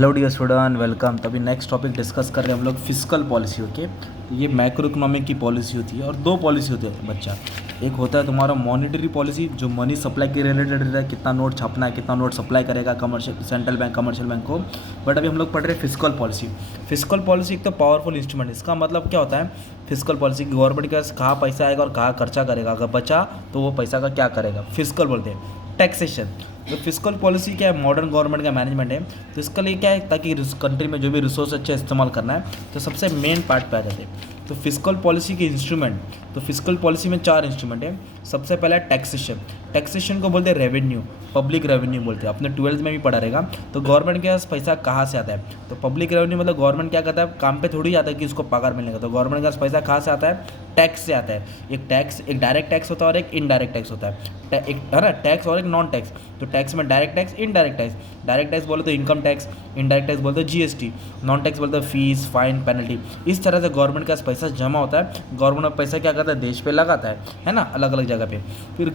Hello dear student, welcome. तभी next topic discuss कर रहे हैं हम लोग फिस्कल पॉलिसी। ओके, तो ये मैक्रो इकोनॉमिक की पॉलिसी होती है और दो पॉलिसी होती है बच्चा। एक होता है तुम्हारा मॉनेटरी पॉलिसी जो मनी सप्लाई के रिलेटेड है, कितना नोट छापना है, कितना नोट सप्लाई करेगा commercial central bank commercial bank को। बट अभी हम लोग पढ़ रहे हैं फिस्कल पॉलिसी। फिस्कल पॉलिसी एक तो पावरफुल इंस्ट्रूमेंट। इसका मतलब क्या होता है, फिस्कल पॉलिसी गवर्नमेंट के पास कहाँ पैसा आएगा और कहाँ खर्चा करेगा, अगर बचा तो वो पैसा का क्या करेगा, फिस्कल बोलते हैं। टैक्सेशन, तो फिस्कल पॉलिसी क्या है, मॉडर्न गवर्नमेंट का मैनेजमेंट है। तो इसके लिए क्या है, ताकि कंट्री में जो भी रिसोर्स अच्छा इस्तेमाल करना है, तो सबसे मेन पार्ट पे आ जाते हैं। तो फिस्कल पॉलिसी के इंस्ट्रूमेंट, तो फिस्कल पॉलिसी में 4 इंस्ट्रूमेंट है। सबसे पहला है टैक्सेशन। टैक्सेशन को बोलते हैं रेवेन्यू, पब्लिक रेवेन्यू बोलते हैं। अपने 12th में भी पढ़ा रहेगा। तो गवर्नमेंट के पास पैसा कहाँ से आता है, तो पब्लिक रेवेन्यू मतलब गवर्नमेंट क्या करता है, काम पे थोड़ी आता है कि उसको पगार मिलेगा। तो गवर्नमेंट के पास पैसा कहाँ से आता है, टैक्स से आता है। एक टैक्स, एक डायरेक्ट टैक्स होता है और एक इनडायरेक्ट टैक्स होता है। एक है ना, टैक्स और एक नॉन टैक्स। तो टैक्स में direct tax, indirect tax. Direct tax बोले तो इनकम टैक्स, इनडायरेक्ट टैक्स बोलते हैं जीएसटी, नॉन टैक्स बोलते हैं फीस, फाइन, पेनल्टी। इस तरह से गवर्नमेंट के पास पैसा जमा होता है। गवर्नमेंट पैसा क्या करता है, देश पे लगाता है ना, अलग अलग जगह पे। फिर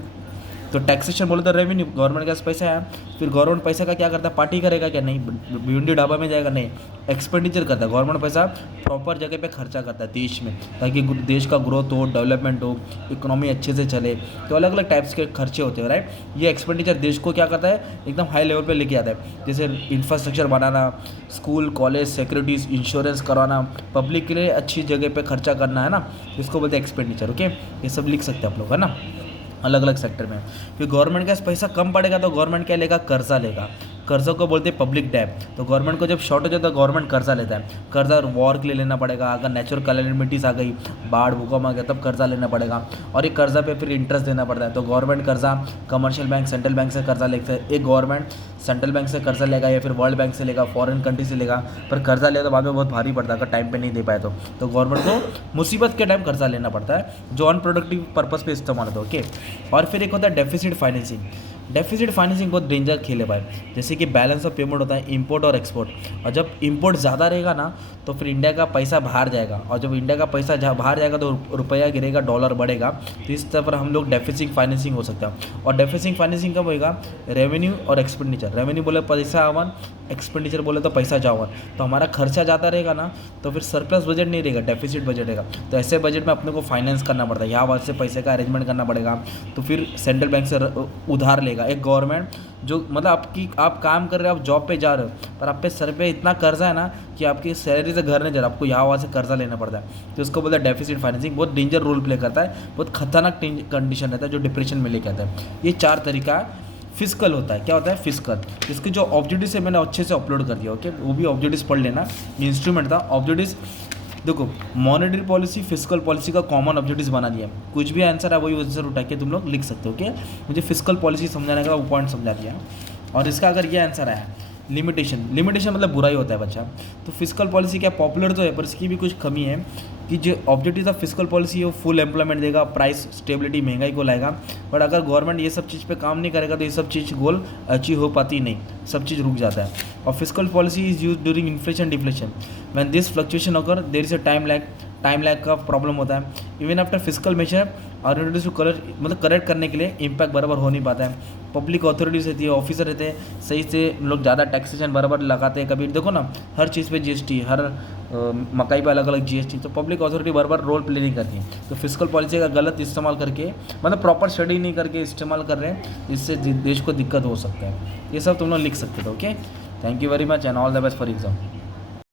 तो टैक्सेशन बोले तो रेवेन्यू, गवर्नमेंट के पास पैसा है। फिर गवर्नमेंट पैसा का क्या करता है, पार्टी करेगा क्या, नहीं भिंडी ढाबा में जाएगा, नहीं एक्सपेंडिचर करता है। गवर्नमेंट पैसा प्रॉपर जगह पे खर्चा करता है देश में, ताकि देश का ग्रोथ हो, डेवलपमेंट हो, इकोनॉमी अच्छे से चले। तो अलग अलग टाइप्स के खर्चे होते हैं, राइट। ये एक्सपेंडिचर देश को क्या करता है, एकदम हाई लेवल पे लेके आता है। जैसे इंफ्रास्ट्रक्चर बनाना, स्कूल कॉलेज सिक्योरिटीज़ इंश्योरेंस करवाना, पब्लिक के लिए अच्छी जगह पे खर्चा करना, है ना, इसको बोलते हैं एक्सपेंडिचर। ओके, ये सब लिख सकते हैं आप लोग, है ना, अलग अलग सेक्टर में। फिर गवर्नमेंट के पास पैसा कम पड़ेगा तो गवर्नमेंट क्या लेगा, कर्जा लेगा। कर्ज़ों को बोलते हैं पब्लिक डेट। तो गवर्नमेंट को जब शॉर्ट हो जाए तो गवर्नमेंट कर्जा लेता है। कर्जा वॉर के लिए लेना पड़ेगा, अगर नेचुरल कैलेमिटीज़ आ गई, बाढ़ भूकंप आ गया, तब कर्जा लेना पड़ेगा। और ये कर्जा पे फिर इंटरेस्ट देना पड़ता है। तो गवर्नमेंट कर्जा, कमर्शियल बैंक सेंट्रल बैंक से कर्जा लेते हैं। एक गवर्नमेंट सेंट्रल बैंक से कर्जा लेगा या फिर वर्ल्ड बैंक से लेगा, फॉरेन कंट्री से लेगा। पर कर्जा ले तो बाद में बहुत भारी पड़ता है, अगर टाइम पे नहीं दे पाए तो गवर्नमेंट को मुसीबत के टाइम कर्जा लेना पड़ता है, जो अनप्रोडक्टिव पर्पस पे इस्तेमाल होता है। ओके, और फिर एक होता है डेफिसिट फाइनेंसिंग। डेफिसिट फाइनेंसिंग बहुत डेंजर खेल है भाई। जैसे कि बैलेंस ऑफ पेमेंट होता है इंपोर्ट और एक्सपोर्ट, और जब इंपोर्ट ज़्यादा रहेगा ना तो फिर इंडिया का पैसा बाहर जाएगा, और जब इंडिया का पैसा बाहर जाएगा तो रुपया गिरेगा, डॉलर बढ़ेगा। तो इस तरह पर हम लोग डेफिसिट फाइनेंसिंग हो सकता है। और डेफिसिट फाइनेंसिंग कब होएगा, रेवेन्यू और एक्सपेंडिचर। रेवेन्यू बोले पैसा आवन, एक्सपेंडिचर बोले तो पैसा जावन। तो हमारा खर्चा ज़्यादा रहेगा ना तो फिर सरप्लस बजट नहीं रहेगा, डेफिसिट बजट रहेगा। तो ऐसे बजट में अपने को फाइनेंस करना पड़ता है, यहाँ वहाँ से पैसे का अरेंजमेंट करना पड़ेगा। तो फिर सेंट्रल बैंक से उधार लेगा एक गवर्नमेंट, जो मतलब आप काम कर रहे हो, आप जॉब पे जा रहे हो, पर आप पे सर पे इतना कर्जा है ना कि आपकी सैलरी से घर नहीं जा रहा, आपको यहाँ वहाँ से कर्जा लेना पड़ता है। तो इसको बोलते हैं डेफिसिट फाइनेंसिंग। बहुत डेंजर रोल प्ले करता है, बहुत खतरनाक कंडीशन रहता है, जो डिप्रेशन में लेके आता है। ये 4 तरीका फिस्कल होता है। क्या होता है फिस्कल, इसके जो ऑब्जेक्टिव्स है मैंने अच्छे से अपलोड कर दिया। ओके, वो भी ऑब्जेक्टिव्स पढ़ लेना, इंस्ट्रूमेंट था ऑब्जेक्टिव्स। देखो, मॉनेटरी पॉलिसी फिस्कल पॉलिसी का कॉमन ऑब्जेक्टिव्स बना दिया। कुछ भी आंसर है वही आंसर उठा के तुम लोग लिख सकते हो। ओके, मुझे फिस्कल पॉलिसी समझाने का वो पॉइंट समझा दिया। और इसका अगर ये आंसर आया, लिमिटेशन, लिमिटेशन मतलब बुराई होता है बच्चा। तो फिस्कल पॉलिसी क्या पॉपुलर तो है, पर इसकी भी कुछ कमी है कि जो ऑब्जेक्टिव ऑफ फिस्कल पॉलिसी है वो फुल एम्प्लॉयमेंट देगा, प्राइस स्टेबिलिटी, महंगाई को लाएगा। बट अगर गवर्नमेंट ये सब चीज़ पे काम नहीं करेगा तो ये सब चीज़ गोल अचीव हो पाती नहीं, सब चीज़ रुक जाता है। और fiscal policy is use during inflation deflation, when this fluctuation अगर there is a time lag का प्रॉब्लम होता है। Even after fiscal measure authorities को करेक्ट करने के लिए इम्पैक्ट बराबर हो नहीं पाता है। पब्लिक अथॉरिटीज़ रहती है, ऑफिसर रहते हैं, सही से लोग ज़्यादा टैक्सेशन बराबर लगाते हैं। कभी देखो ना, हर चीज़ पे जीएसटी, हर मकाई पे अलग अलग जीएसटी, तो पब्लिक अथॉरिटी बराबर रोल प्ले नहीं करती है। तो फिस्कल पॉलिसी का गलत इस्तेमाल करके, मतलब प्रॉपर स्टडी नहीं करके इस्तेमाल कर रहे हैं, इससे देश को दिक्कत हो सकता है। ये सब तुम लोग लिख सकते थे। Okay, thank you very much and all the best for exam.